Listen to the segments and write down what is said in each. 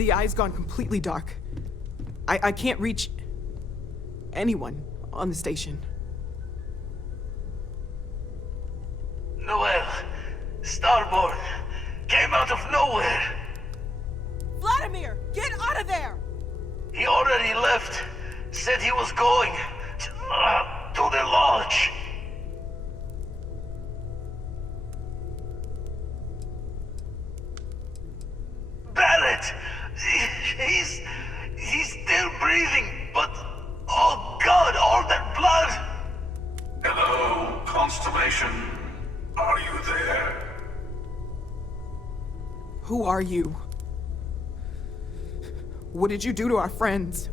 The eye's gone completely dark. I can't reach anyone on the station. Noel, Starborn, came out of nowhere. Vladimir, get out of there! He already left. Said he was going to the lodge. Barrett! He's still breathing, but oh God, all that blood! Hello, Constellation. Are you there? Who are you? What did you do to our friends?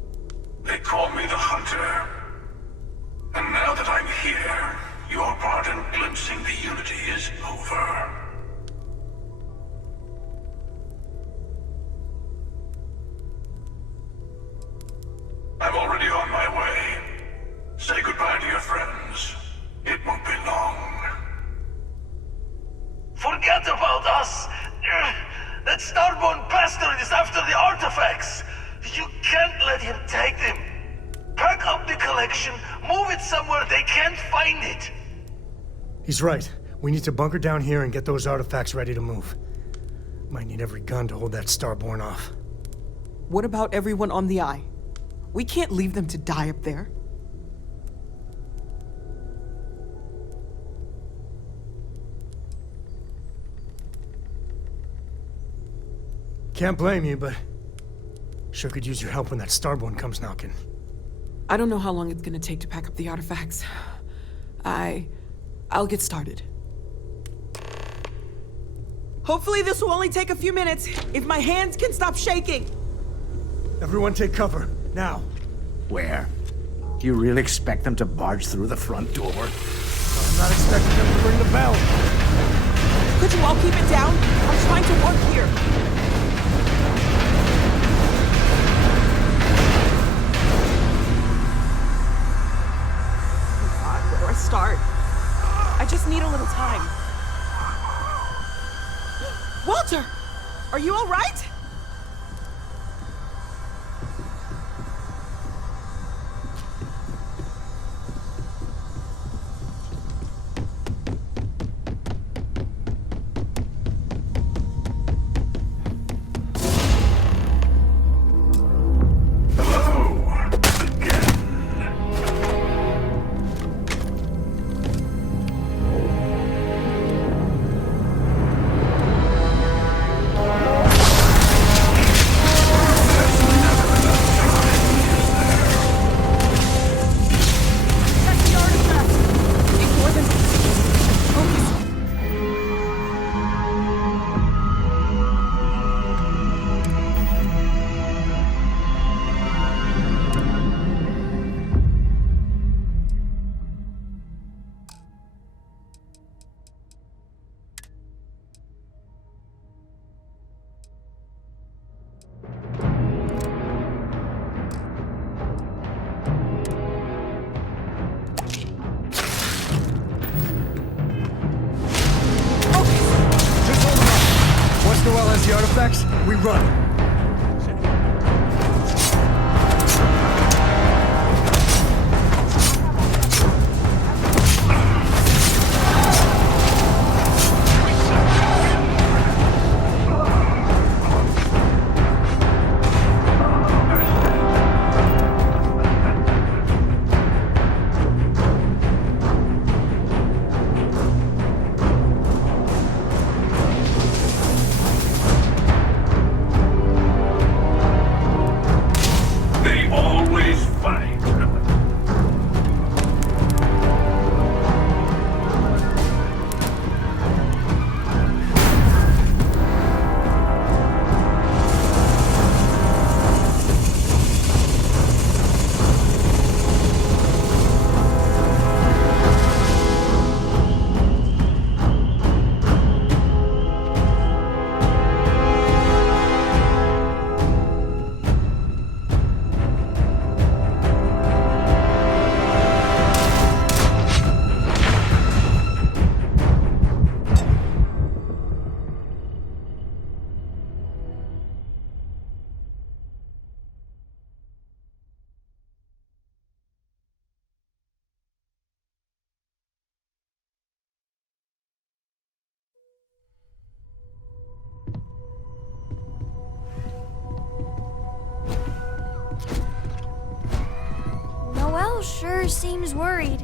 They call me the Hunter. And now that I'm here, your part in glimpsing the Unity is over. I'm already on my way. Say goodbye to your friends. It won't be long. Forget about us! That Starborn bastard is after the artifacts! You can't let him take them! Pack up the collection, move it somewhere they can't find it! He's right. We need to bunker down here and get those artifacts ready to move. Might need every gun to hold that Starborn off. What about everyone on the Eye? We can't leave them to die up there. Can't blame you, but sure could use your help when that Starborn comes knocking. I don't know how long it's gonna take to pack up the artifacts. I'll get started. Hopefully this will only take a few minutes, if my hands can stop shaking. Everyone take cover, now. Where? Do you really expect them to barge through the front door? I'm not expecting them to ring the bell. Could you all keep it down? I'm trying to work here. Oh God, where do I start? I just need a little time. Walter! Are you all right? Noel has the artifacts, we run. Admiral sure seems worried.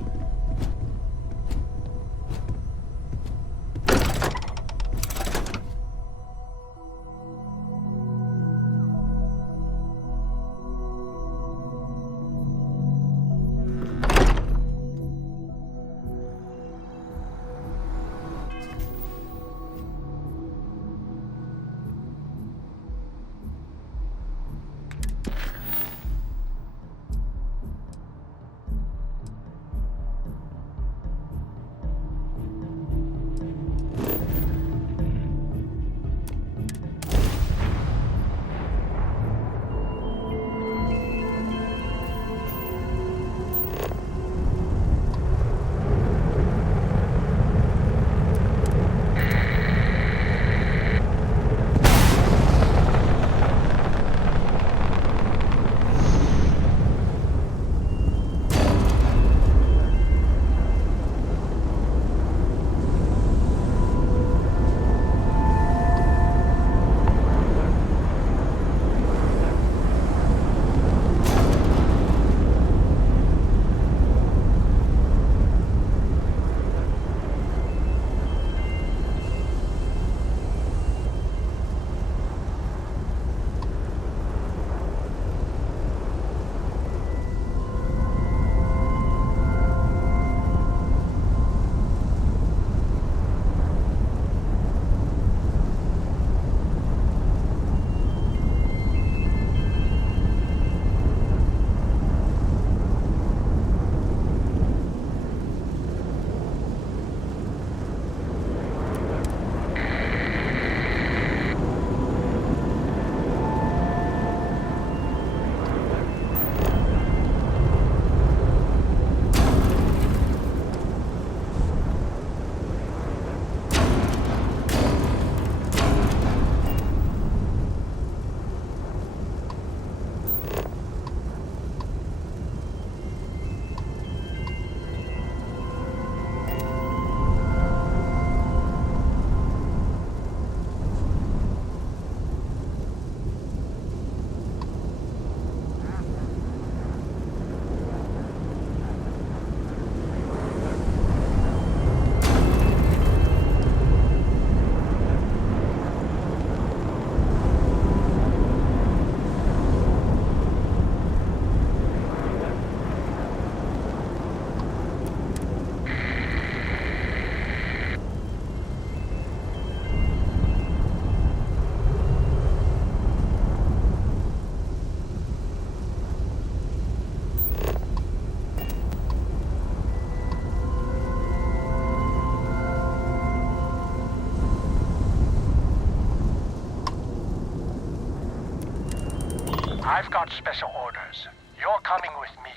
I've got special orders. You're coming with me.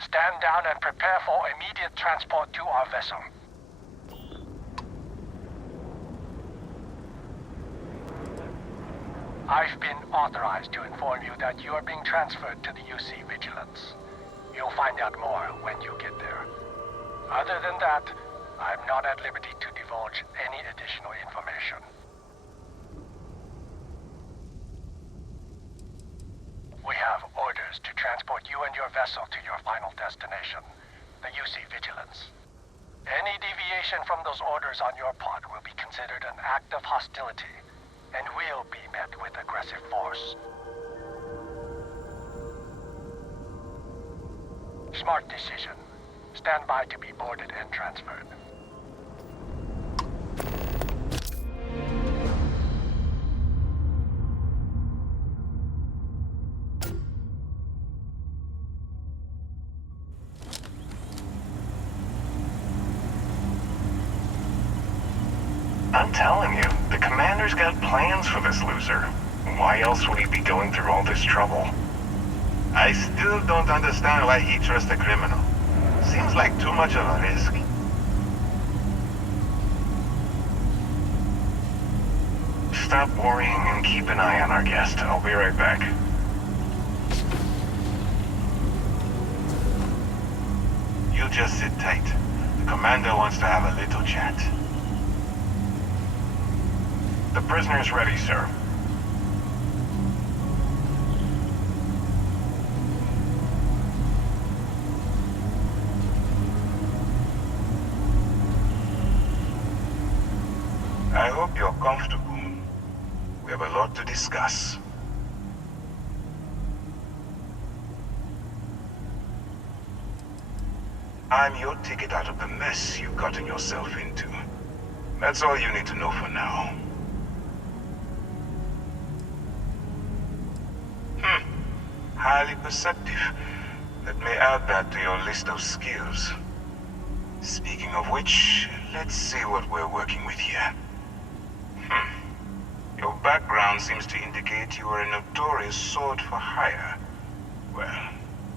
Stand down and prepare for immediate transport to our vessel. I've been authorized to inform you that you are being transferred to the UC Vigilance. You'll find out more when you get there. Other than that, I'm not at liberty to divulge any additional information. We have orders to transport you and your vessel to your final destination, the UC Vigilance. Any deviation from those orders on your part will be considered an act of hostility, and will be met with aggressive force. Smart decision. Stand by to be boarded and transferred. I'm telling you, the commander's got plans for this loser. Why else would he be going through all this trouble? I still don't understand why he trusts a criminal. Seems like too much of a risk. Stop worrying and keep an eye on our guest. I'll be right back. You just sit tight. The commander wants to have a little chat. The prisoner's ready, sir. comfortable. We have a lot to discuss. I'm your ticket out of the mess you've gotten yourself into. That's all you need to know for now. Highly perceptive. Let me add that to your list of skills. Speaking of which, let's see what we're working with here. Your background seems to indicate you are a notorious sword for hire. Well,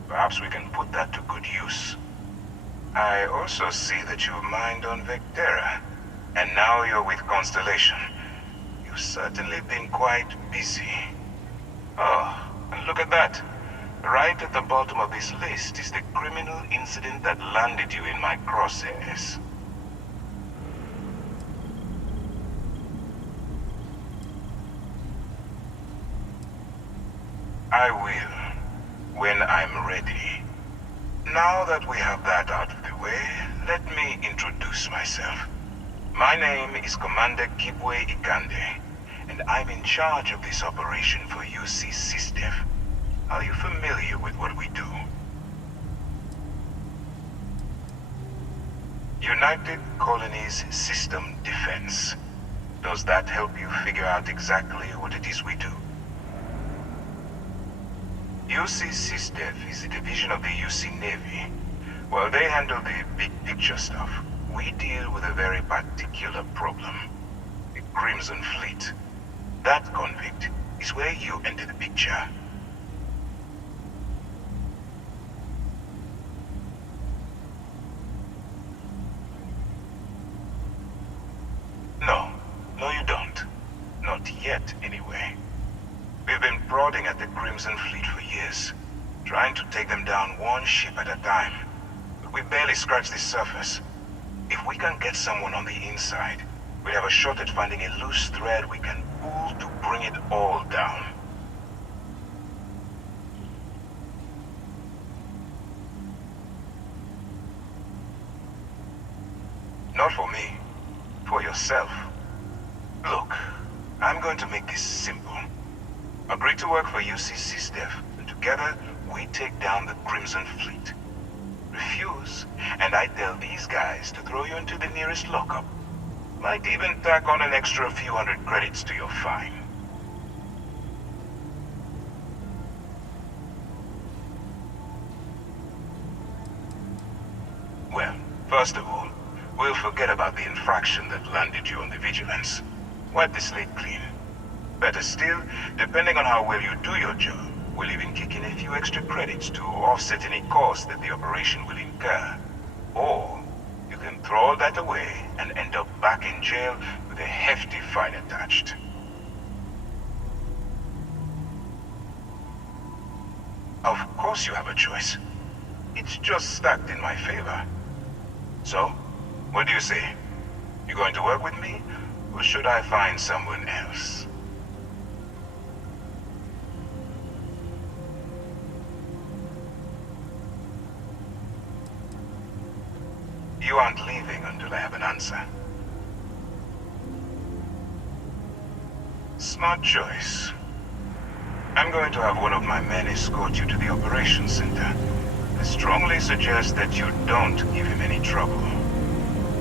perhaps we can put that to good use. I also see that you've mined on Vectera, and now you're with Constellation. You've certainly been quite busy. Oh, and look at that. Right at the bottom of this list is the criminal incident that landed you in my crosshairs. I will, when I'm ready. Now that we have that out of the way, let me introduce myself. My name is Commander Kibwe Ikande, and I'm in charge of this operation for UC SysDef. Are you familiar with what we do? United Colonies System Defense. Does that help you figure out exactly what it is we do? UC SysDef is a division of the UC Navy. While they handle the big picture stuff, we deal with a very particular problem. The Crimson Fleet. That convict is where you enter the picture. No, you don't. Not yet, anyway. We've been prodding at the Crimson Fleet for years, trying to take them down one ship at a time. But we barely scratched the surface. If we can get someone on the inside, we have a shot at finding a loose thread we can pull to bring it all down. Not for me. For yourself. Look, I'm going to make this simple. Agree to work for UC SysDef, and together we take down the Crimson Fleet. Refuse, and I tell these guys to throw you into the nearest lockup. Might even tack on an extra few hundred credits to your fine. Well, first of all, we'll forget about the infraction that landed you on the Vigilance. Wipe the slate clean. Better still, depending on how well you do your job, we'll even kick in a few extra credits to offset any cost that the operation will incur. Or, you can throw all that away and end up back in jail with a hefty fine attached. Of course you have a choice. It's just stacked in my favor. So, what do you say? You going to work with me, or should I find someone else? You aren't leaving until I have an answer. Smart choice. I'm going to have one of my men escort you to the operations center. I strongly suggest that you don't give him any trouble.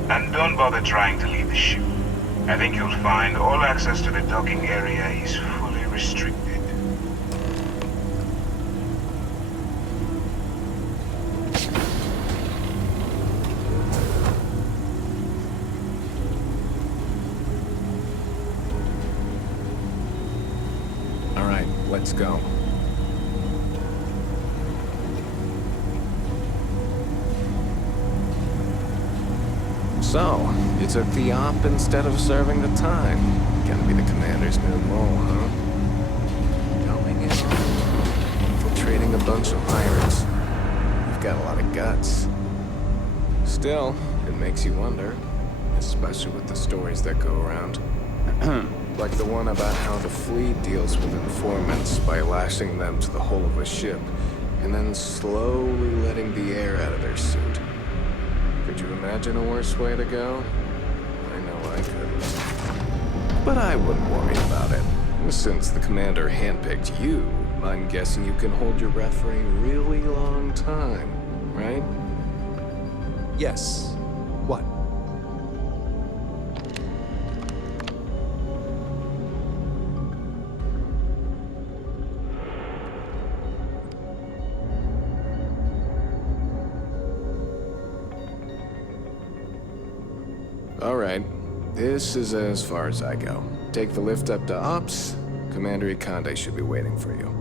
And don't bother trying to leave the ship. I think you'll find all access to the docking area is fully restricted. All right, let's go. So, you took the op instead of serving the time. Gonna be the commander's new role, huh? Going in, infiltrating a bunch of pirates. You've got a lot of guts. Still, it makes you wonder, especially with the stories that go around. Like the one about how the fleet deals with informants by lashing them to the hull of a ship, and then slowly letting the air out of their suit. Could you imagine a worse way to go? I know I couldn't. But I wouldn't worry about it. Since the commander handpicked you, I'm guessing you can hold your breath for a really long time, right? Yes. What? All right. This is as far as I go. Take the lift up to Ops. Commander Ikande should be waiting for you.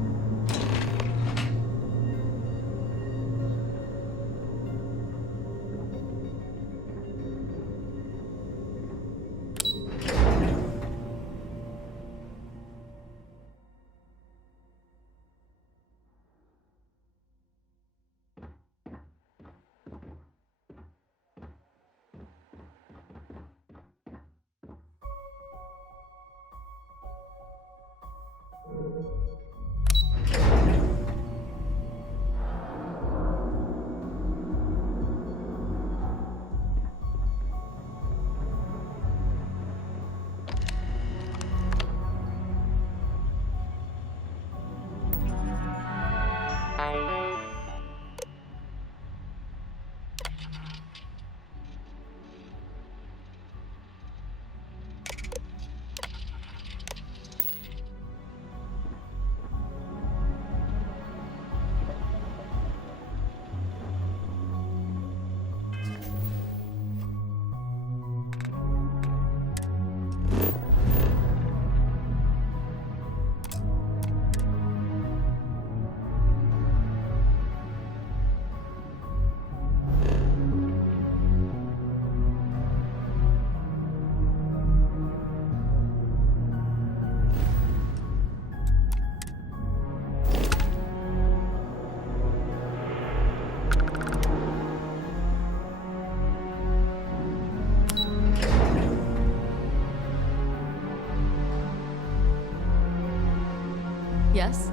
Yes?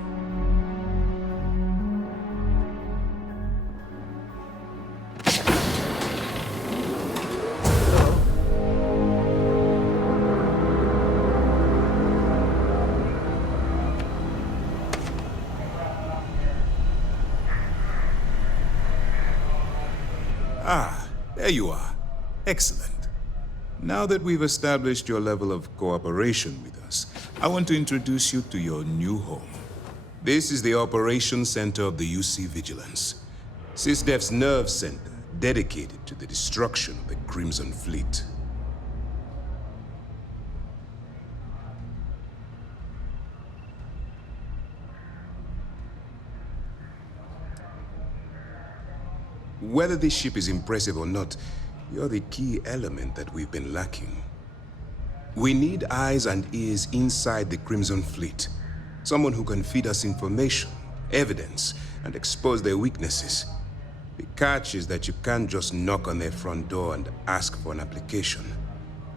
Ah, there you are. Excellent. Now that we've established your level of cooperation with us, I want to introduce you to your new home. This is the Operations Center of the UC Vigilance, SysDef's nerve center dedicated to the destruction of the Crimson Fleet. Whether this ship is impressive or not, you're the key element that we've been lacking. We need eyes and ears inside the Crimson Fleet. Someone who can feed us information, evidence, and expose their weaknesses. The catch is that you can't just knock on their front door and ask for an application.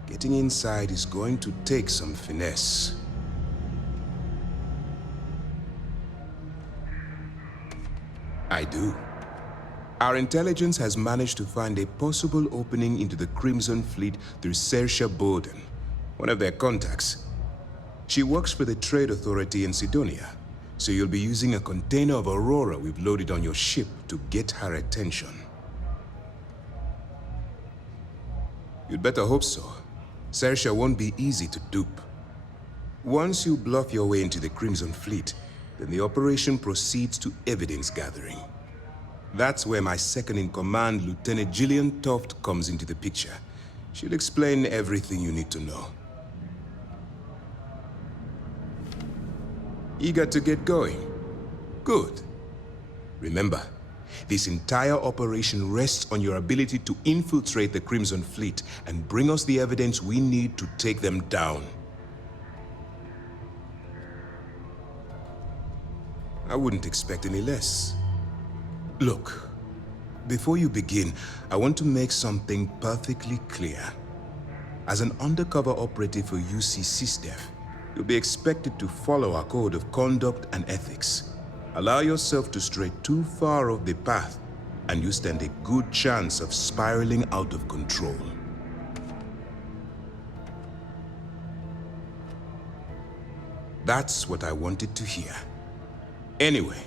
Getting inside is going to take some finesse. I do. Our intelligence has managed to find a possible opening into the Crimson Fleet through Saoirse Bowden, one of their contacts. She works for the Trade Authority in Sidonia, so you'll be using a container of Aurora we've loaded on your ship to get her attention. You'd better hope so. Saoirse won't be easy to dupe. Once you bluff your way into the Crimson Fleet, then the operation proceeds to evidence gathering. That's where my second-in-command, Lieutenant Gillian Toft, comes into the picture. She'll explain everything you need to know. Eager to get going? Good. Remember, this entire operation rests on your ability to infiltrate the Crimson Fleet and bring us the evidence we need to take them down. I wouldn't expect any less. Look, before you begin, I want to make something perfectly clear. As an undercover operative for UC SysDef, you'll be expected to follow our code of conduct and ethics. Allow yourself to stray too far off the path, and you stand a good chance of spiraling out of control. That's what I wanted to hear. Anyway,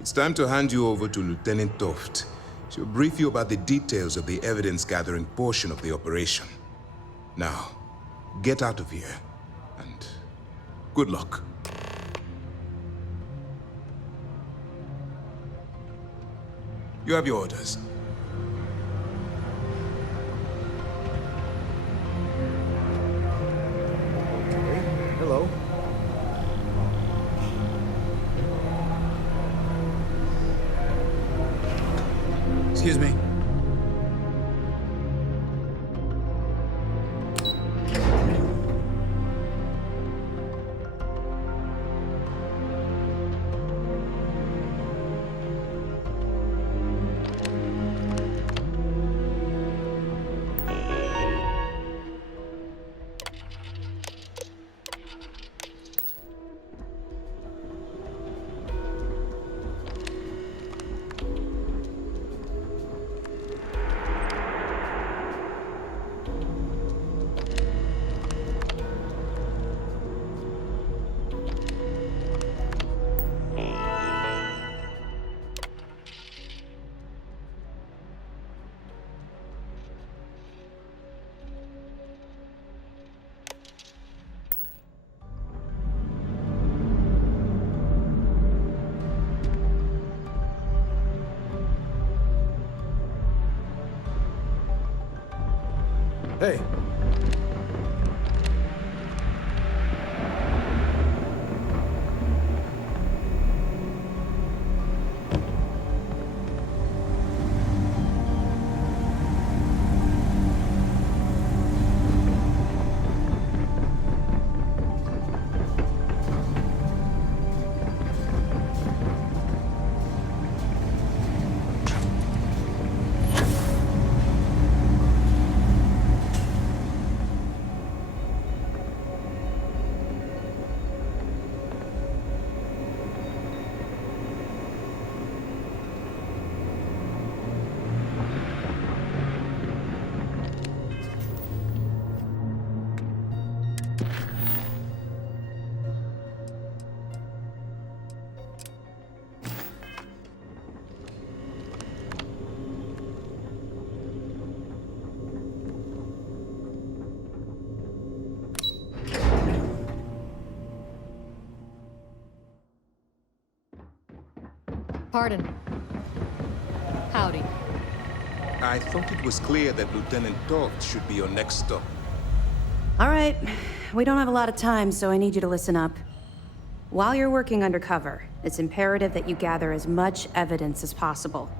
it's time to hand you over to Lieutenant Toft. She'll brief you about the details of the evidence-gathering portion of the operation. Now, get out of here, and good luck. You have your orders. Hello. Excuse me. Hey. Pardon. Howdy. I thought it was clear that Lieutenant Toft should be your next stop. All right. We don't have a lot of time, so I need you to listen up. While you're working undercover, it's imperative that you gather as much evidence as possible.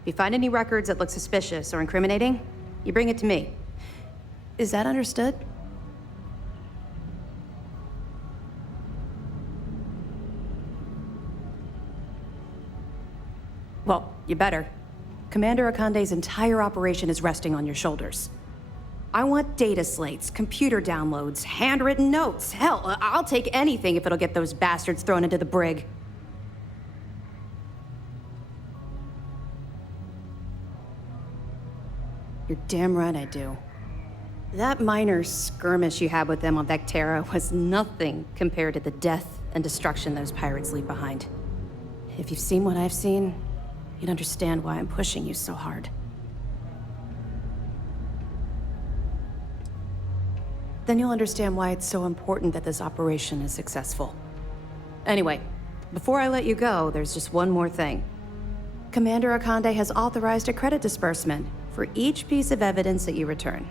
If you find any records that look suspicious or incriminating, you bring it to me. Is that understood? Well, you better. Commander Akande's entire operation is resting on your shoulders. I want data slates, computer downloads, handwritten notes. Hell, I'll take anything if it'll get those bastards thrown into the brig. You're damn right I do. That minor skirmish you had with them on Vectera was nothing compared to the death and destruction those pirates leave behind. If you've seen what I've seen, you'd understand why I'm pushing you so hard. Then you'll understand why it's so important that this operation is successful. Anyway, before I let you go, there's just one more thing. Commander Akande has authorized a credit disbursement for each piece of evidence that you return.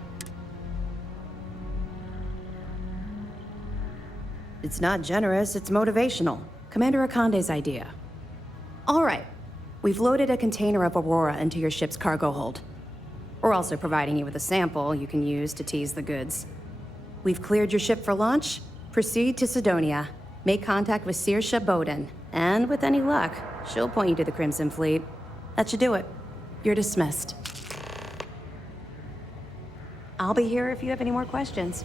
It's not generous, it's motivational. Commander Akande's idea. All right. We've loaded a container of Aurora into your ship's cargo hold. We're also providing you with a sample you can use to tease the goods. We've cleared your ship for launch. Proceed to Sidonia. Make contact with Saoirse Bowden. And with any luck, she'll point you to the Crimson Fleet. That should do it. You're dismissed. I'll be here if you have any more questions.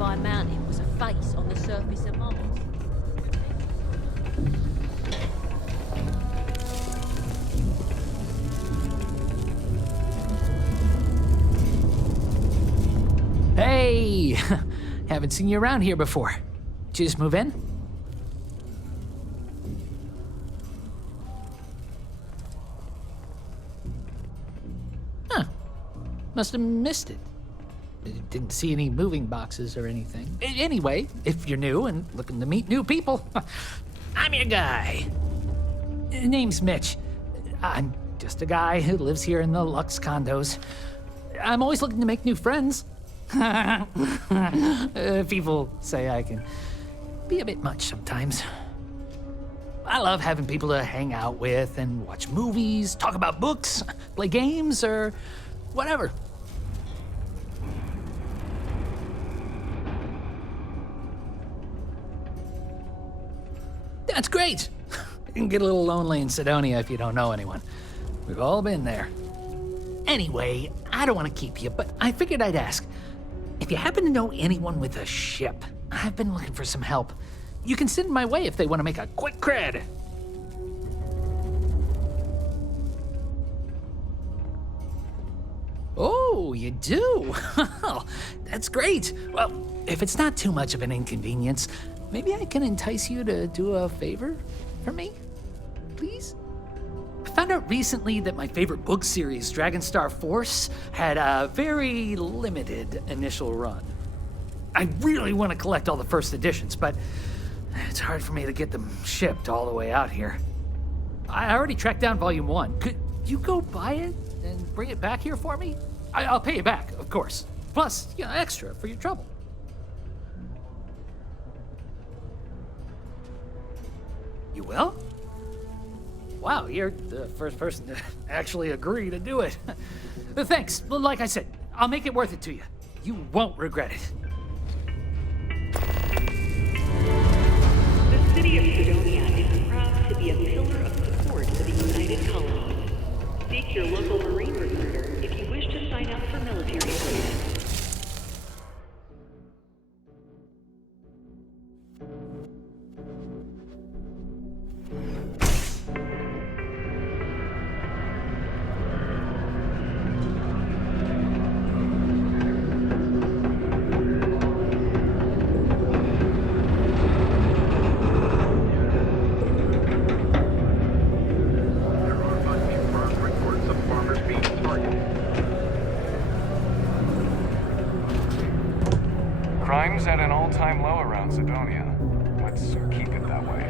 nearby mountain was a face on the surface of Mars. Hey! Haven't seen you around here before. Did you just move in? Huh. Must have missed it. Didn't see any moving boxes or anything. Anyway, if you're new and looking to meet new people, I'm your guy. Name's Mitch. I'm just a guy who lives here in the Lux condos. I'm always looking to make new friends. People say I can be a bit much sometimes. I love having people to hang out with and watch movies, talk about books, play games, or whatever. That's great. You can get a little lonely in Sidonia if you don't know anyone. We've all been there. Anyway, I don't want to keep you, but I figured I'd ask. If you happen to know anyone with a ship, I've been looking for some help. You can send my way if they want to make a quick cred. Oh, you do? That's great. Well, if it's not too much of an inconvenience, maybe I can entice you to do a favor for me? Please? I found out recently that my favorite book series, Dragonstar Force, had a very limited initial run. I really want to collect all the first editions, but it's hard for me to get them shipped all the way out here. I already tracked down Volume 1. Could you go buy it and bring it back here for me? I'll pay you back, of course. Plus, extra for your trouble. You will? Wow, you're the first person to actually agree to do it. Thanks. Well, like I said, I'll make it worth it to you. You won't regret it. The city of Sidonia is proud to be a pillar of support for the United Colonies. Seek your local Marine recruiter if you wish to sign up for military service. Crime's at an all-time low around Sidonia. Let's keep it that way.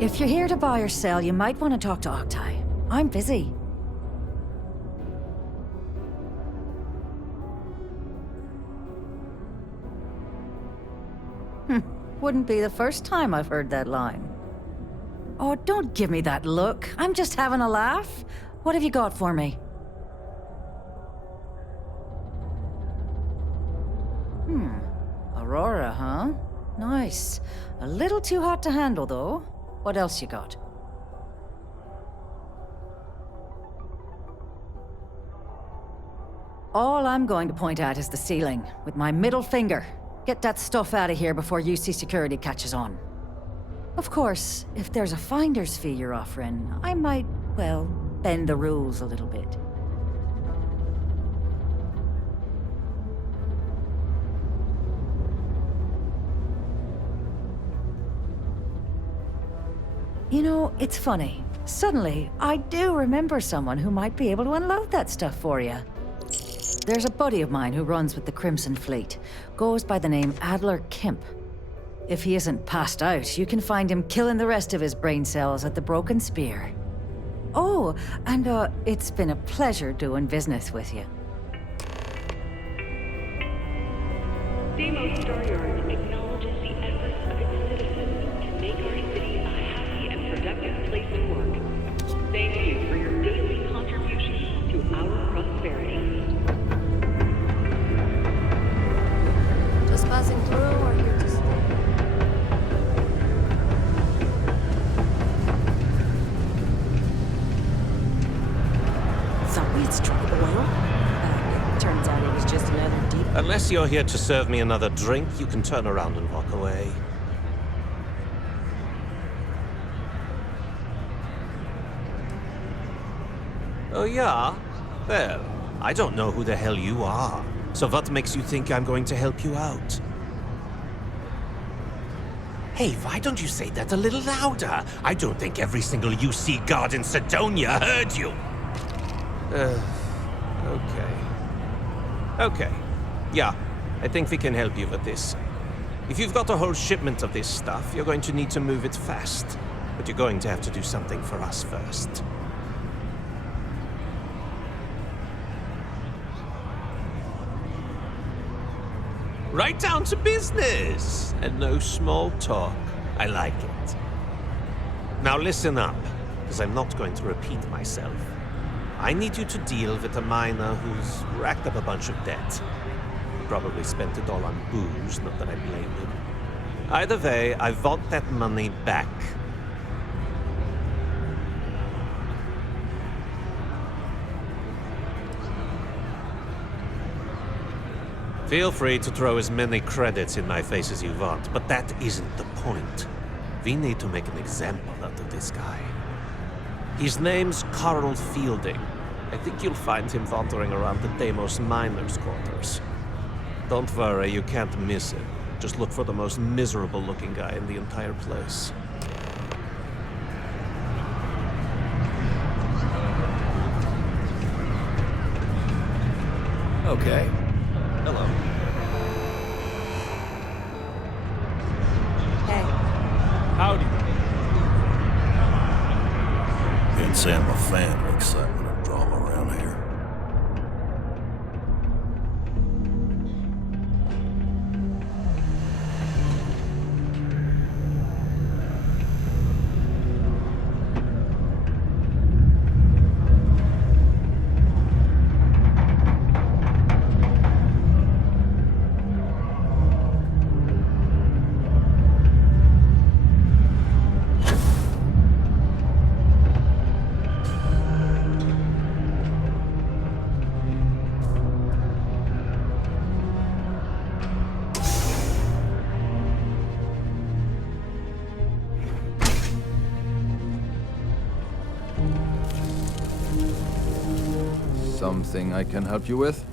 If you're here to buy or sell, you might want to talk to Octai. I'm busy. Wouldn't be the first time I've heard that line. Oh, don't give me that look. I'm just having a laugh. What have you got for me? Aurora, huh? Nice. A little too hot to handle, though. What else you got? All I'm going to point at is the ceiling, with my middle finger. Get that stuff out of here before UC security catches on. Of course, if there's a finder's fee you're offering, I might, well, bend the rules a little bit. You know, it's funny. Suddenly, I do remember someone who might be able to unload that stuff for you. There's a buddy of mine who runs with the Crimson Fleet. Goes by the name Adler Kemp. If he isn't passed out, you can find him killing the rest of his brain cells at the Broken Spear. Oh, and it's been a pleasure doing business with you. Deimos Staryard acknowledges the efforts of its citizens to make our city a happy and productive place to work. Thank you for your daily contributions to our prosperity. Just buzzing through, or you're just... streets struck a boil. Turns out it was just another deep... Unless you're here to serve me another drink, you can turn around and walk away. Oh yeah? Well, I don't know who the hell you are. So what makes you think I'm going to help you out? Hey, why don't you say that a little louder? I don't think every single UC guard in Sidonia heard you. Okay. Okay. Yeah, I think we can help you with this. If you've got a whole shipment of this stuff, you're going to need to move it fast. But you're going to have to do something for us first. Right down to business! And no small talk. I like it. Now listen up, because I'm not going to repeat myself. I need you to deal with a miner who's racked up a bunch of debt. Probably spent it all on booze, not that I blame him. Either way, I want that money back. Feel free to throw as many credits in my face as you want, but that isn't the point. We need to make an example out of this guy. His name's Carl Fielding. I think you'll find him wandering around the Deimos miners' quarters. Don't worry, you can't miss him. Just look for the most miserable-looking guy in the entire place. Okay. Hello. Hey. Howdy. Can't say I'm a fan of excitement and drama around here. Something I can help you with?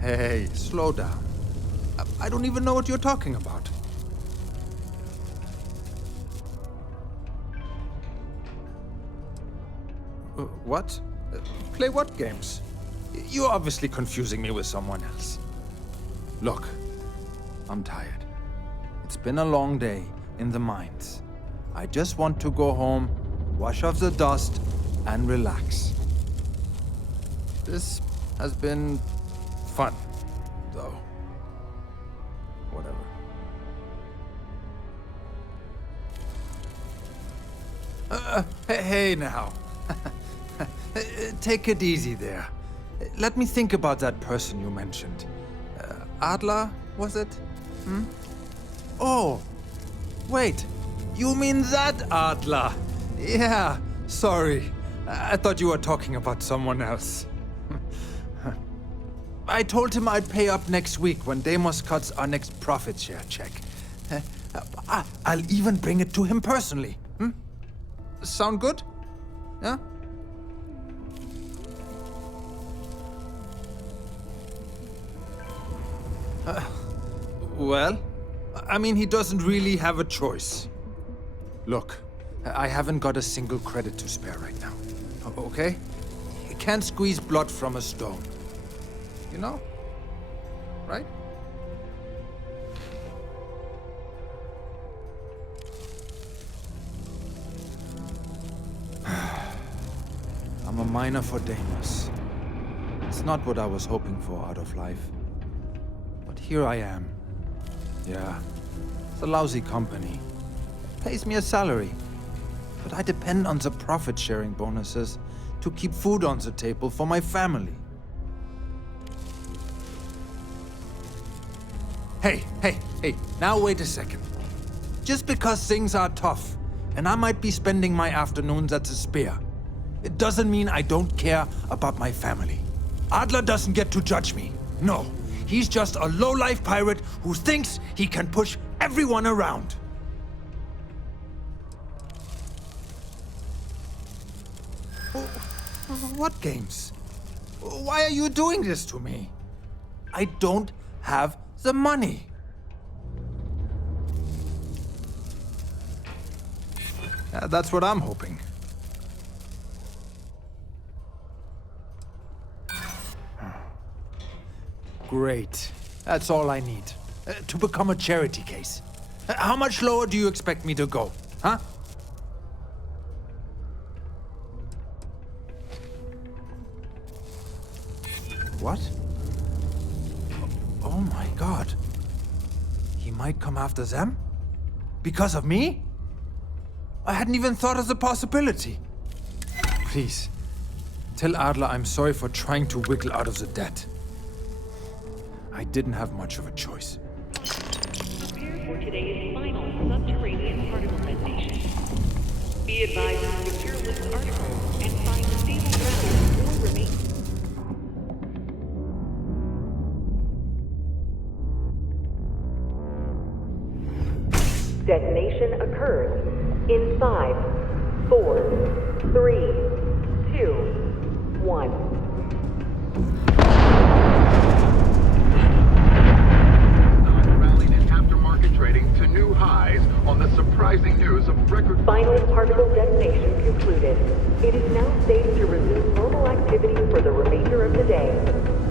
Hey, slow down. I don't even know what you're talking about. What? Play what games? You're obviously confusing me with someone else. Look, I'm tired. It's been a long day in the mines. I just want to go home, wash off the dust, and relax. This has been fun, though. Whatever. Hey now. Take it easy there. Let me think about that person you mentioned. Adler, was it? Hmm? Oh, wait. You mean that Adler? Yeah, sorry. I thought you were talking about someone else. I told him I'd pay up next week when Deimos cuts our next profit share check. I'll even bring it to him personally. Hmm? Sound good? Yeah? Well, I mean, he doesn't really have a choice. Look, I haven't got a single credit to spare right now. Okay? You can't squeeze blood from a stone. You know? Right? I'm a miner for Deimos. It's not what I was hoping for out of life. But here I am. Yeah, it's a lousy company. Pays me a salary. But I depend on the profit-sharing bonuses to keep food on the table for my family. Hey, now wait a second. Just because things are tough, and I might be spending my afternoons at the spear, it doesn't mean I don't care about my family. Adler doesn't get to judge me. No, he's just a low-life pirate who thinks he can push everyone around. What games? Why are you doing this to me? I don't have the money. That's what I'm hoping. Great. That's all I need. To become a charity case. How much lower do you expect me to go? Huh? What? Oh my god. He might come after them? Because of me? I hadn't even thought of the possibility. Please, tell Adler I'm sorry for trying to wiggle out of the debt. I didn't have much of a choice. Prepare for today's final subterranean particle detonation. Be advised to secure list articles and find stable ground or remain. Detonation occurs in 5, 4, 3, 2, 1. Rallied in aftermarket trading to new highs on the surprising news of record. Final particle detonation concluded. It is now safe to resume normal activity for the remainder of the day.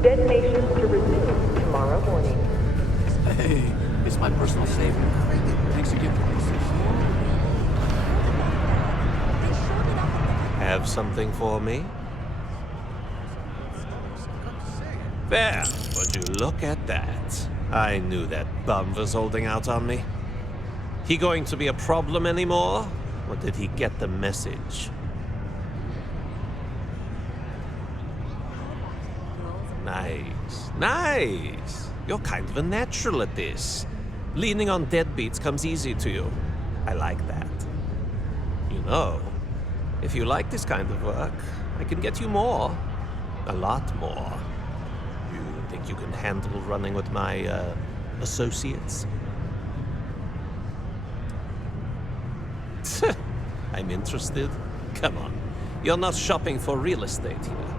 Detonations to resume tomorrow morning. Hey, it's my personal favorite. Thanks again for this. Have something for me? There, would you look at that? I knew that bum was holding out on me. He going to be a problem anymore? Or did he get the message? Nice, nice. You're kind of a natural at this. Leaning on deadbeats comes easy to you. I like that. You know, if you like this kind of work, I can get you more. A lot more. You think you can handle running with my, associates? I'm interested. Come on. You're not shopping for real estate here.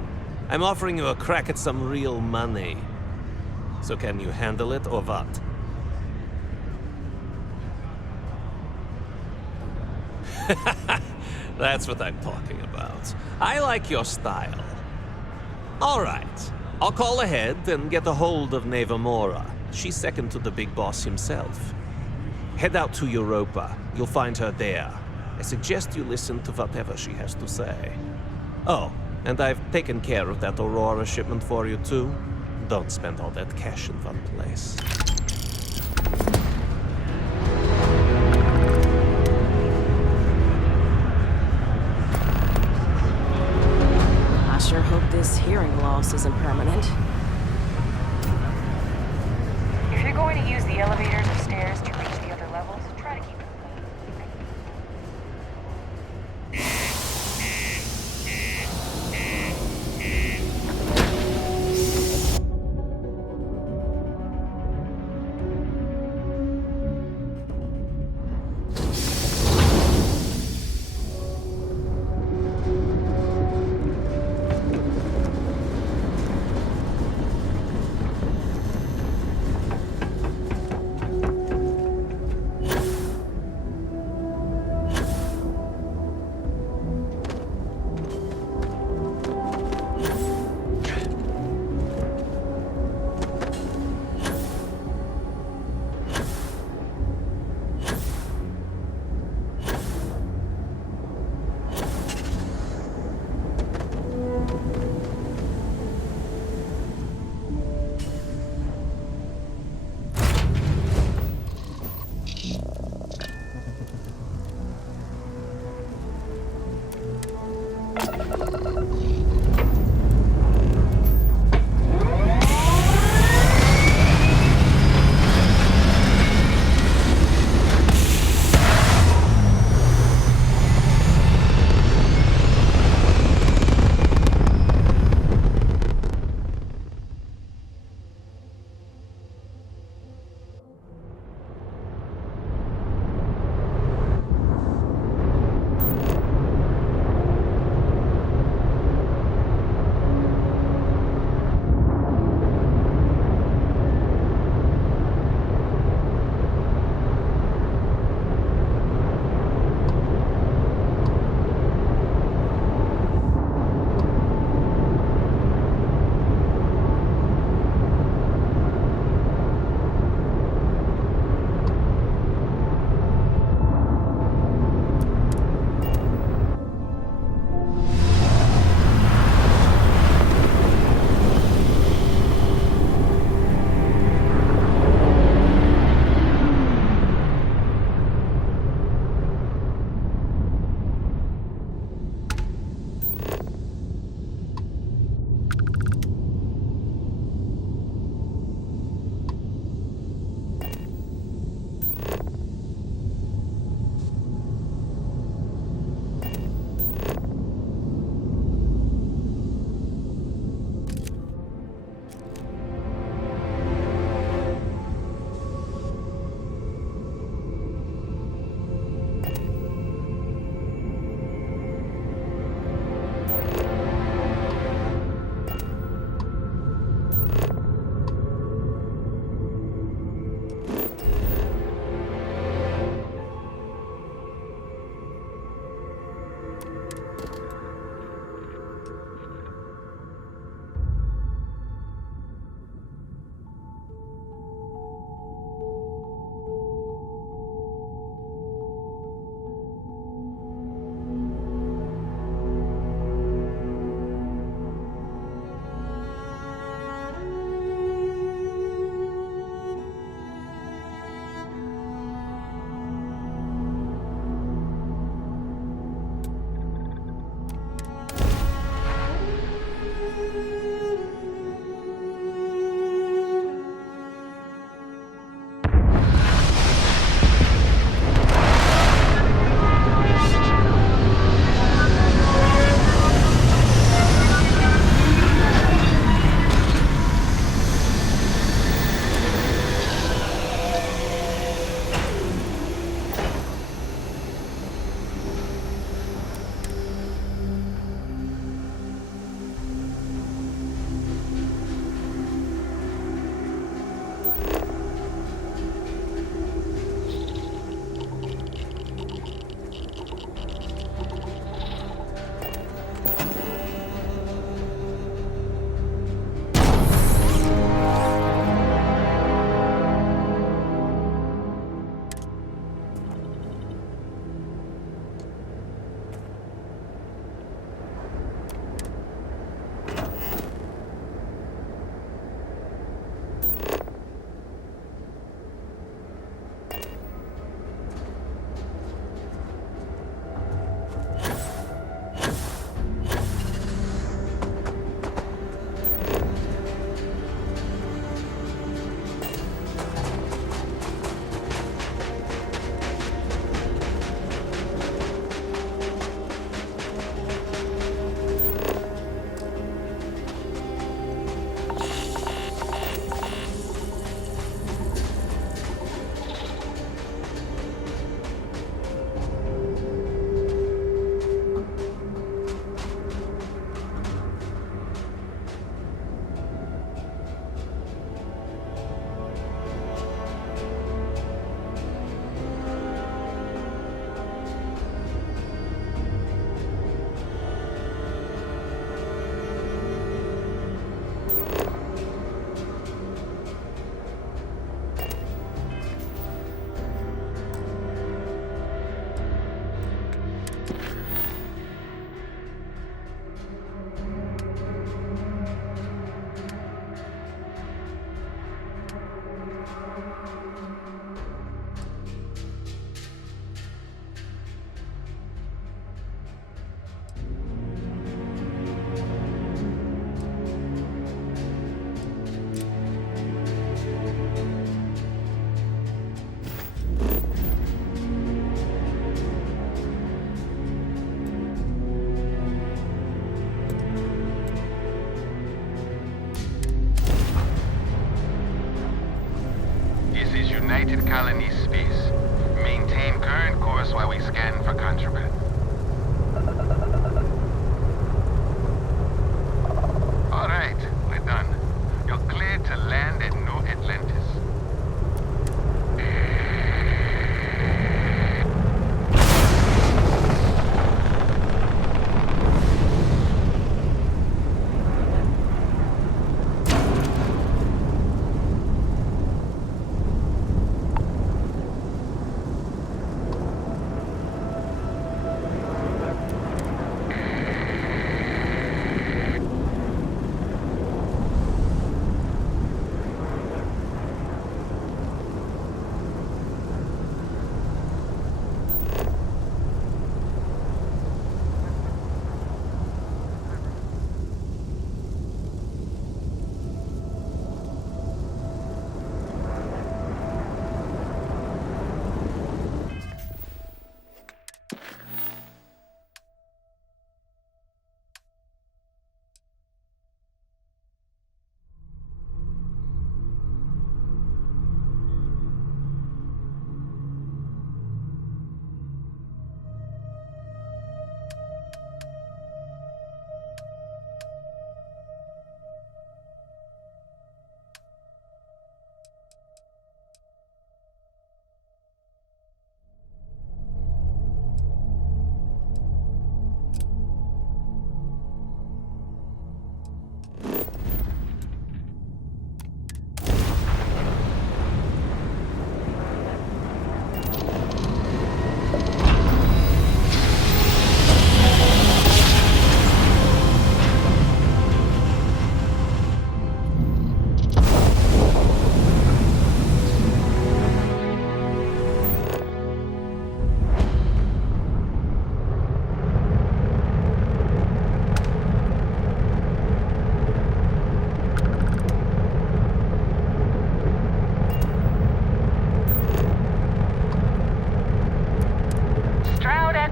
I'm offering you a crack at some real money. So can you handle it or what? That's what I'm talking about. I like your style. All right. I'll call ahead and get a hold of Nevamora. She's second to the big boss himself. Head out to Europa. You'll find her there. I suggest you listen to whatever she has to say. Oh, and I've taken care of that Aurora shipment for you too. Don't spend all that cash in one place. I sure hope this hearing loss isn't permanent. If you're going to use the elevators or stairs to reach the other levels, try to keep it.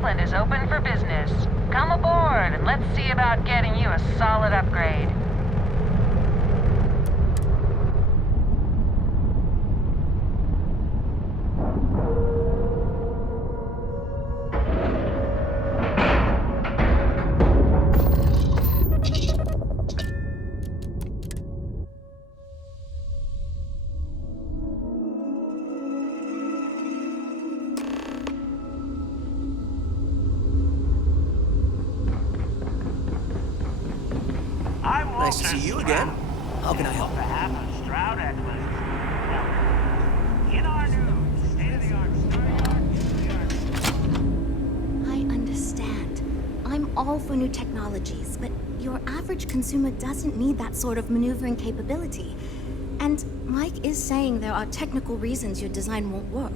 Franklin is open for business. Come aboard and let's see about getting you a solid upgrade. Nice to see you again. How can I help? I understand. I'm all for new technologies, but your average consumer doesn't need that sort of maneuvering capability. And Mike is saying there are technical reasons your design won't work.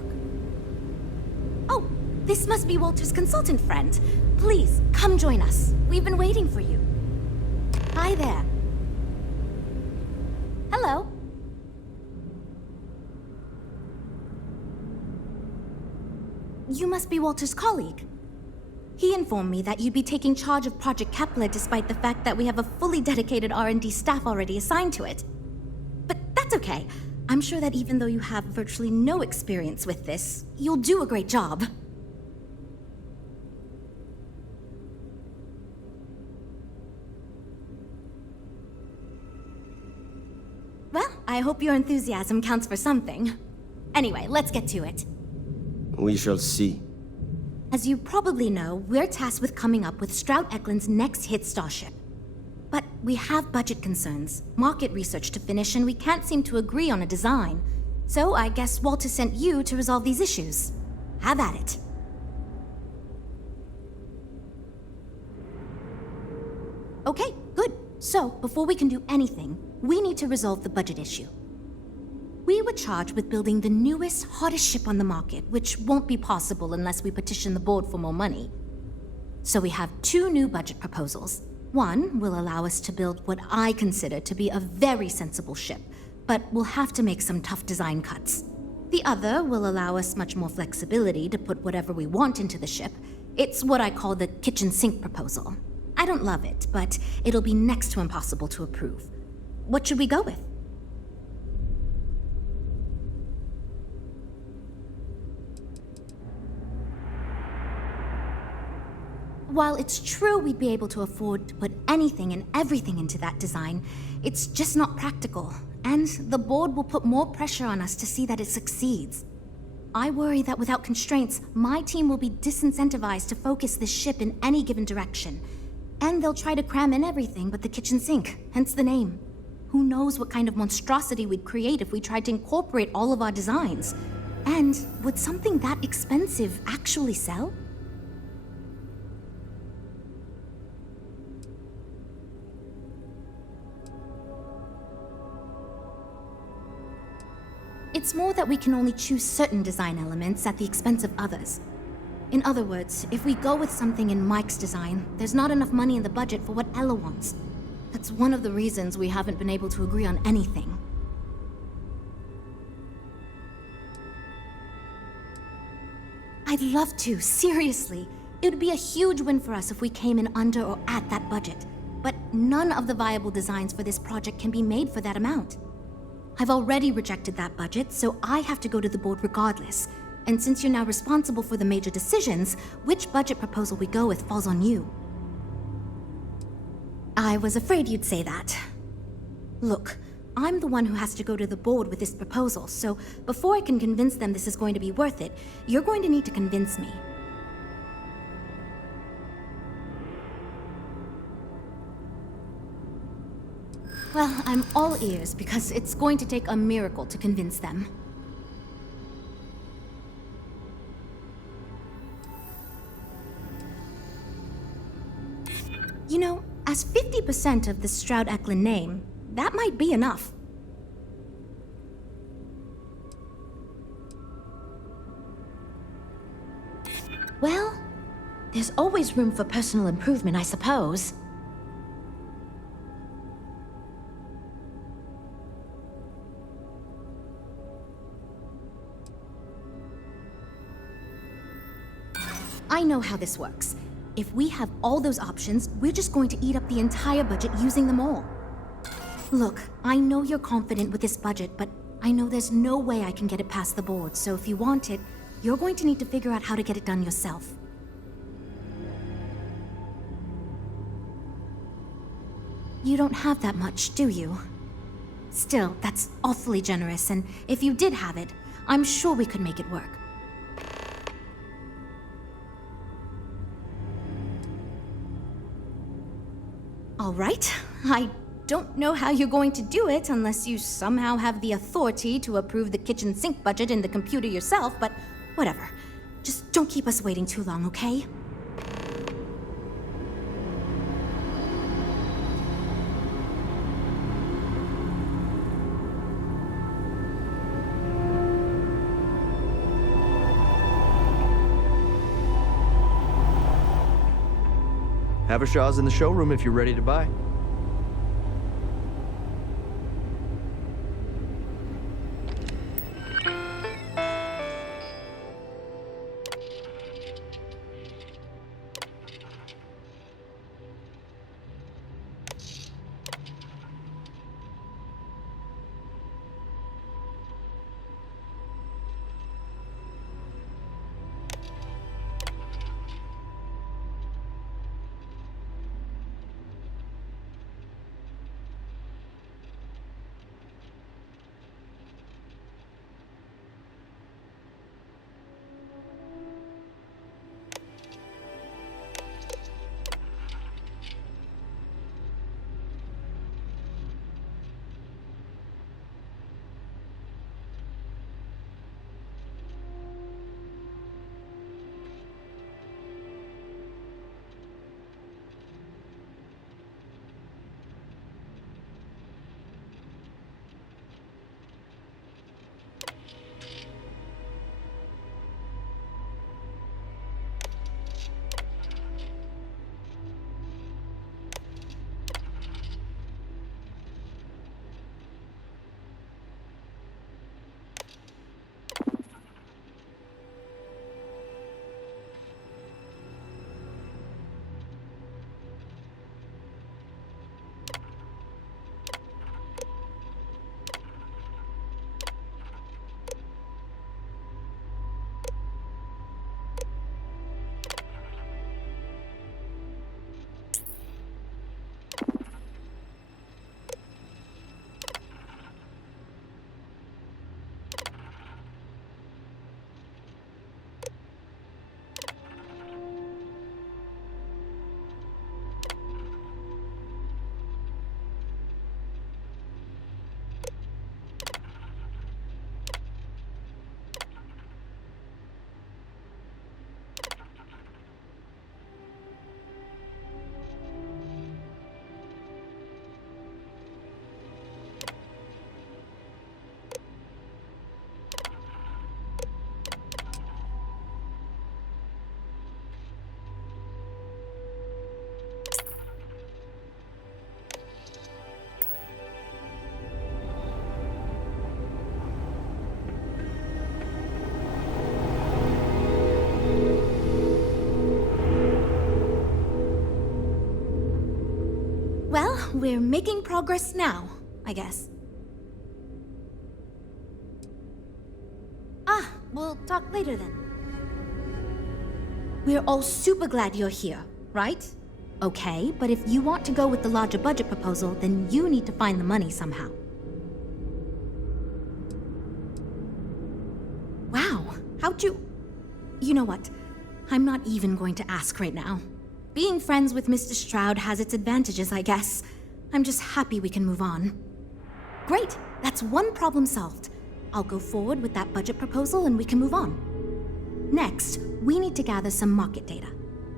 Oh, this must be Walter's consultant friend. Please, come join us. We've been waiting for you. Hi there. Hello. You must be Walter's colleague. He informed me that you'd be taking charge of Project Kepler despite the fact that we have a fully dedicated R&D staff already assigned to it. But that's okay. I'm sure that even though you have virtually no experience with this, you'll do a great job. Well, I hope your enthusiasm counts for something. Anyway, let's get to it. We shall see. As you probably know, we're tasked with coming up with Stroud Eklund's next hit starship. But we have budget concerns, market research to finish, and we can't seem to agree on a design. So I guess Walter sent you to resolve these issues. Have at it. Okay, good. So, before we can do anything, we need to resolve the budget issue. We were charged with building the newest, hottest ship on the market, which won't be possible unless we petition the board for more money. So we have two new budget proposals. One will allow us to build what I consider to be a very sensible ship, but we'll have to make some tough design cuts. The other will allow us much more flexibility to put whatever we want into the ship. It's what I call the kitchen sink proposal. I don't love it, but it'll be next to impossible to approve. What should we go with? While it's true we'd be able to afford to put anything and everything into that design, it's just not practical, and the board will put more pressure on us to see that it succeeds. I worry that without constraints, my team will be disincentivized to focus this ship in any given direction, and they'll try to cram in everything but the kitchen sink, hence the name. Who knows what kind of monstrosity we'd create if we tried to incorporate all of our designs? And would something that expensive actually sell? It's more that we can only choose certain design elements at the expense of others. In other words, if we go with something in Mike's design, there's not enough money in the budget for what Ella wants. That's one of the reasons we haven't been able to agree on anything. I'd love to, seriously. It would be a huge win for us if we came in under or at that budget. But none of the viable designs for this project can be made for that amount. I've already rejected that budget, so I have to go to the board regardless. And since you're now responsible for the major decisions, which budget proposal we go with falls on you. I was afraid you'd say that. Look, I'm the one who has to go to the board with this proposal, so before I can convince them this is going to be worth it, you're going to need to convince me. Well, I'm all ears because it's going to take a miracle to convince them. You know, as 50% of the Stroud Eklund name, that might be enough. Well, there's always room for personal improvement, I suppose. I know how this works. If we have all those options, we're just going to eat up the entire budget using them all. Look, I know you're confident with this budget, but I know there's no way I can get it past the board, so if you want it, you're going to need to figure out how to get it done yourself. You don't have that much, do you? Still, that's awfully generous, and if you did have it, I'm sure we could make it work. All right, I don't know how you're going to do it unless you somehow have the authority to approve the kitchen sink budget in the computer yourself, but whatever. Just don't keep us waiting too long, okay? Havershaw's in the showroom if you're ready to buy. Well, we're making progress now, I guess. We'll talk later then. We're all super glad you're here, right? Okay, but if you want to go with the larger budget proposal, then you need to find the money somehow. Wow, how'd you... You know what? I'm not even going to ask right now. Being friends with Mr. Stroud has its advantages, I guess. I'm just happy we can move on. Great, that's one problem solved. I'll go forward with that budget proposal and we can move on. Next, we need to gather some market data.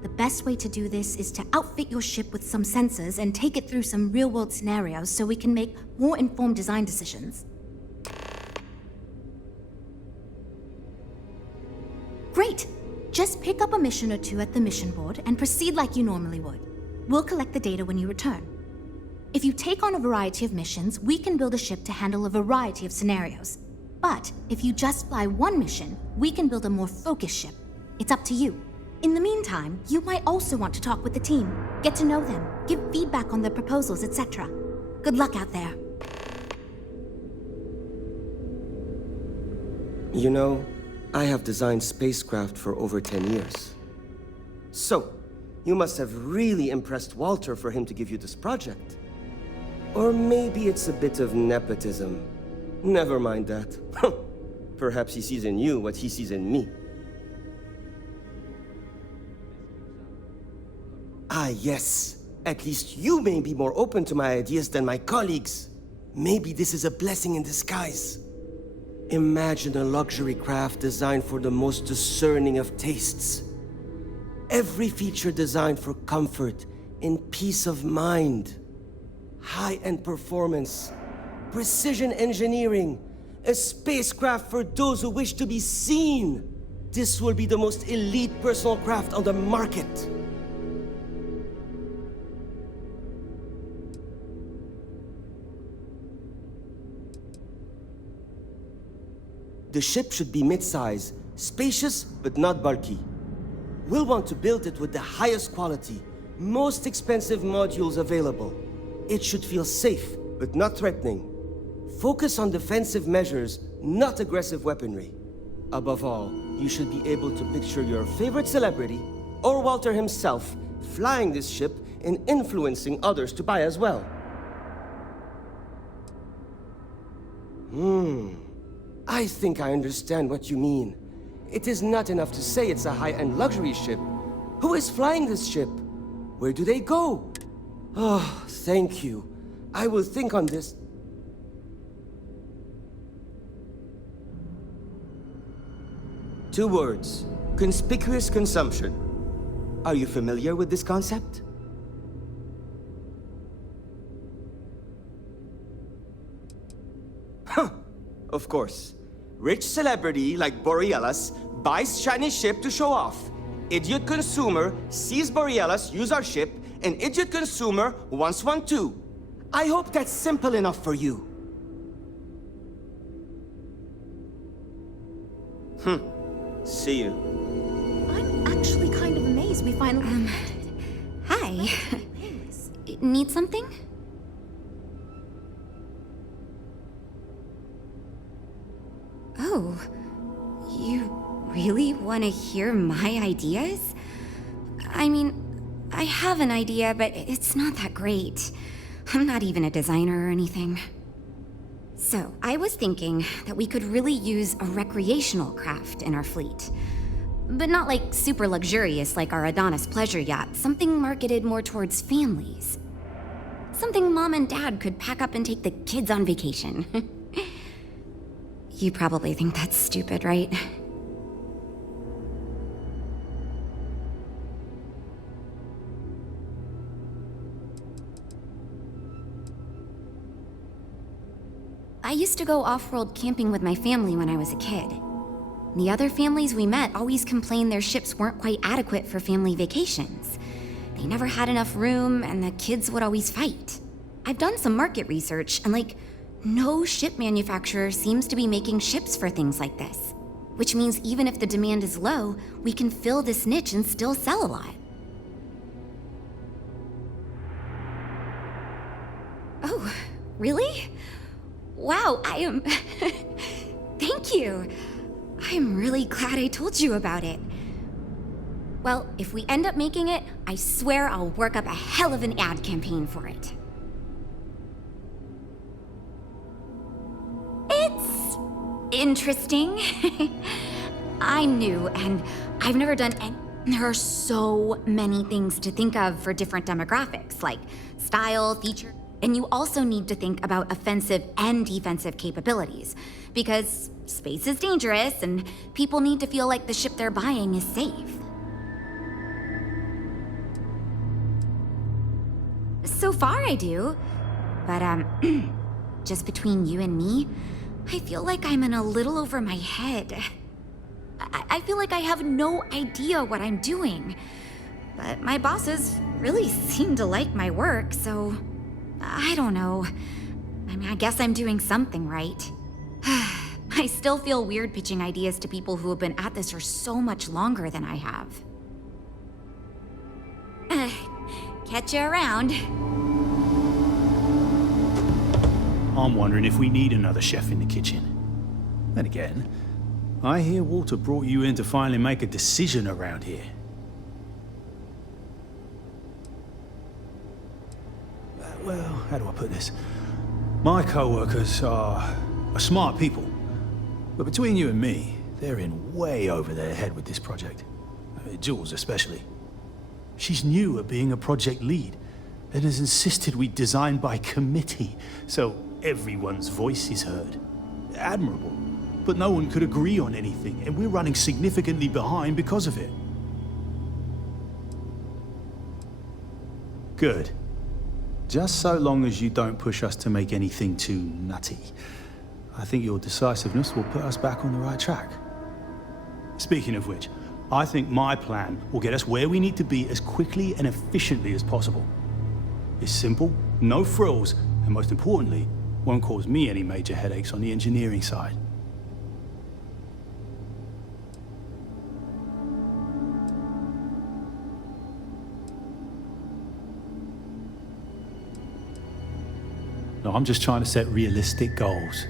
The best way to do this is to outfit your ship with some sensors and take it through some real-world scenarios so we can make more informed design decisions. Great! Just pick up a mission or two at the mission board and proceed like you normally would. We'll collect the data when you return. If you take on a variety of missions, we can build a ship to handle a variety of scenarios. But if you just fly one mission, we can build a more focused ship. It's up to you. In the meantime, you might also want to talk with the team, get to know them, give feedback on their proposals, etc. Good luck out there. You know, I have designed spacecraft for over 10 years. So, you must have really impressed Walter for him to give you this project. Or maybe it's a bit of nepotism. Never mind that. Perhaps he sees in you what he sees in me. Ah, yes. At least you may be more open to my ideas than my colleagues. Maybe this is a blessing in disguise. Imagine a luxury craft designed for the most discerning of tastes. Every feature designed for comfort and peace of mind. High-end performance, precision engineering, a spacecraft for those who wish to be seen. This will be the most elite personal craft on the market. The ship should be mid-size, spacious but not bulky. We'll want to build it with the highest quality, most expensive modules available. It should feel safe, but not threatening. Focus on defensive measures, not aggressive weaponry. Above all, you should be able to picture your favorite celebrity, or Walter himself, flying this ship and influencing others to buy as well. I think I understand what you mean. It is not enough to say it's a high-end luxury ship. Who is flying this ship? Where do they go? Oh, thank you. I will think on this. Two words. Conspicuous consumption. Are you familiar with this concept? Huh. Of course. Rich celebrity like Borealis buys shiny ship to show off. Idiot consumer sees Borealis use our ship, and idiot consumer wants one too. I hope that's simple enough for you. See you. I'm actually kind of amazed we finally... Hi. Need something? Oh, you really want to hear my ideas? I mean, I have an idea, but it's not that great. I'm not even a designer or anything. So, I was thinking that we could really use a recreational craft in our fleet. But not like super luxurious like our Adonis pleasure yacht, something marketed more towards families. Something Mom and Dad could pack up and take the kids on vacation. You probably think that's stupid, right? I used to go off-world camping with my family when I was a kid. The other families we met always complained their ships weren't quite adequate for family vacations. They never had enough room, and the kids would always fight. I've done some market research, and no ship manufacturer seems to be making ships for things like this. Which means even if the demand is low, we can fill this niche and still sell a lot. Oh, really? Wow, I am... Thank you. I'm really glad I told you about it. Well, if we end up making it, I swear I'll work up a hell of an ad campaign for it. It's interesting. I'm new, and I've never done any... There are so many things to think of for different demographics, like style, feature, and you also need to think about offensive and defensive capabilities, because space is dangerous, and people need to feel like the ship they're buying is safe. So far, I do. But, just between you and me, I feel like I'm in a little over my head. I feel like I have no idea what I'm doing. But my bosses really seem to like my work, so... I don't know. I mean, I guess I'm doing something right. I still feel weird pitching ideas to people who have been at this for so much longer than I have. Catch you around. I'm wondering if we need another chef in the kitchen. Then again, I hear Walter brought you in to finally make a decision around here. Well, how do I put this? My co-workers are smart people. But between you and me, they're in way over their head with this project. Jules especially. She's new at being a project lead and has insisted we design by committee, so everyone's voice is heard. Admirable. But no one could agree on anything, and we're running significantly behind because of it. Good. Just so long as you don't push us to make anything too nutty. I think your decisiveness will put us back on the right track. Speaking of which, I think my plan will get us where we need to be as quickly and efficiently as possible. It's simple, no frills, and most importantly, won't cause me any major headaches on the engineering side. No, I'm just trying to set realistic goals.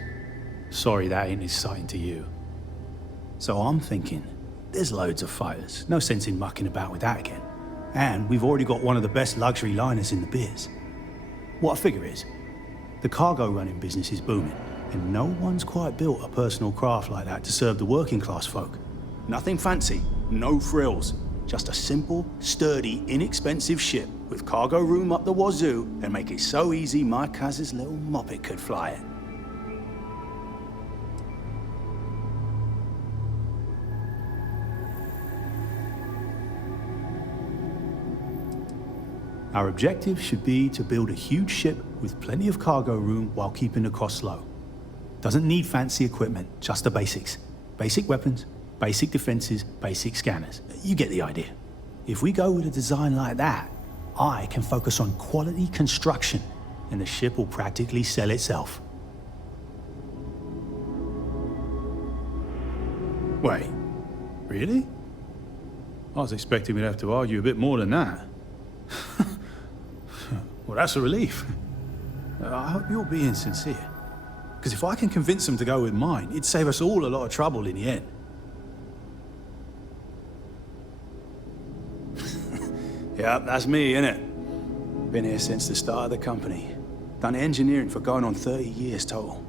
Sorry that ain't exciting to you. So I'm thinking, there's loads of fighters. No sense in mucking about with that again. And we've already got one of the best luxury liners in the biz. What I figure is, the cargo running business is booming, and no one's quite built a personal craft like that to serve the working class folk. Nothing fancy, no frills. Just a simple, sturdy, inexpensive ship with cargo room up the wazoo and make it so easy my cousin's little moppet could fly it. Our objective should be to build a huge ship with plenty of cargo room while keeping the costs low. Doesn't need fancy equipment, just the basics. Basic weapons, basic defenses, basic scanners. You get the idea. If we go with a design like that, I can focus on quality construction, and the ship will practically sell itself. Wait, really? I was expecting we'd have to argue a bit more than that. Well, that's a relief. I hope you're being sincere. Because if I can convince them to go with mine, it'd save us all a lot of trouble in the end. Yeah, that's me, innit? Been here since the start of the company. Done engineering for going on 30 years total.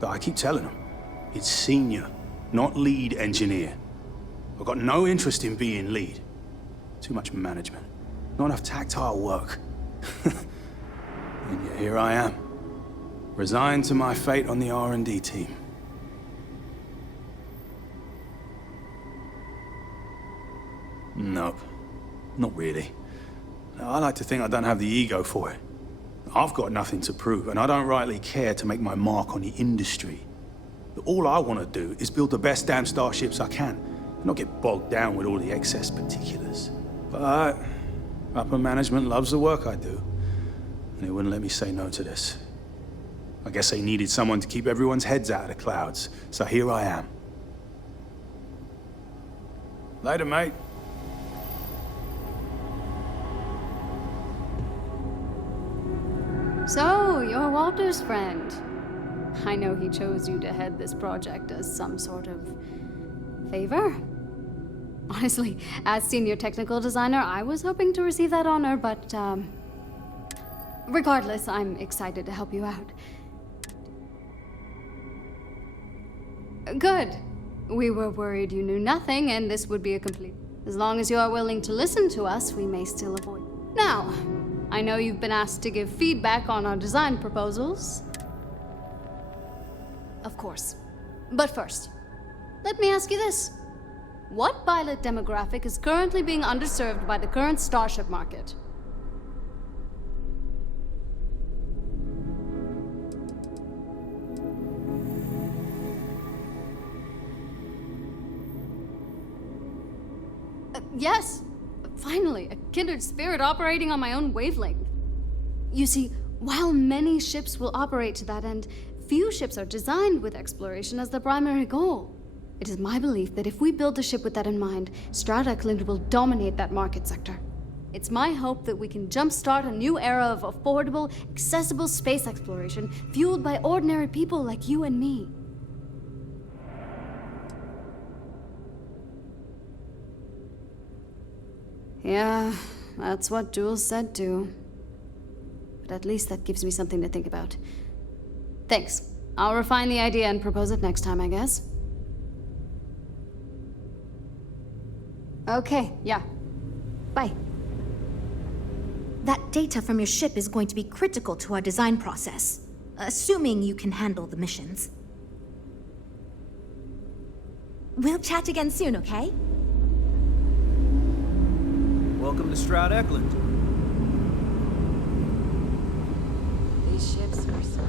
But I keep telling them, it's senior, not lead engineer. I've got no interest in being lead. Too much management. Not enough tactile work. And yet here I am, resigned to my fate on the R&D team. Nope, not really. I like to think I don't have the ego for it. I've got nothing to prove, and I don't rightly care to make my mark on the industry. All I want to do is build the best damn starships I can, not get bogged down with all the excess particulars. But upper management loves the work I do, and they wouldn't let me say no to this. I guess they needed someone to keep everyone's heads out of the clouds, so here I am. Later, mate. So, you're Walter's friend. I know he chose you to head this project as some sort of favor. Honestly, as senior technical designer, I was hoping to receive that honor, but, regardless, I'm excited to help you out. Good. We were worried you knew nothing, and this would be a complete... As long as you are willing to listen to us, we may still avoid... Now, I know you've been asked to give feedback on our design proposals. Of course. But first, let me ask you this. What pilot demographic is currently being underserved by the current starship market? Yes, finally, a kindred spirit operating on my own wavelength. You see, while many ships will operate to that end, few ships are designed with exploration as their primary goal. It is my belief that if we build a ship with that in mind, Strata Clint will dominate that market sector. It's my hope that we can jumpstart a new era of affordable, accessible space exploration fueled by ordinary people like you and me. Yeah, that's what Jules said too. But at least that gives me something to think about. Thanks. I'll refine the idea and propose it next time, I guess. Okay, yeah. Bye. That data from your ship is going to be critical to our design process, assuming you can handle the missions. We'll chat again soon, okay? Welcome to Stroud Eklund. These ships are so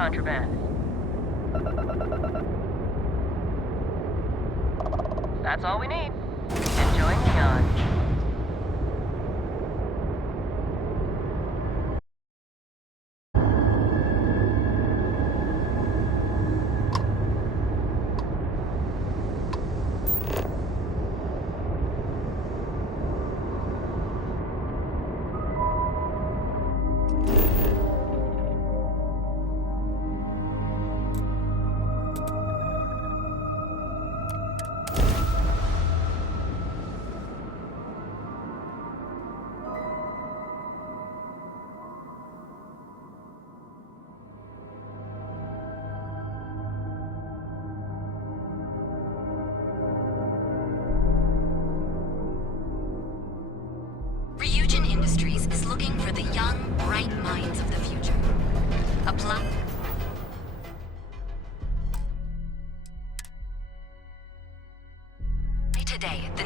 contraband. That's all we need. Enjoy Neon. Industries is looking for the young, bright minds of the future. Apply today at the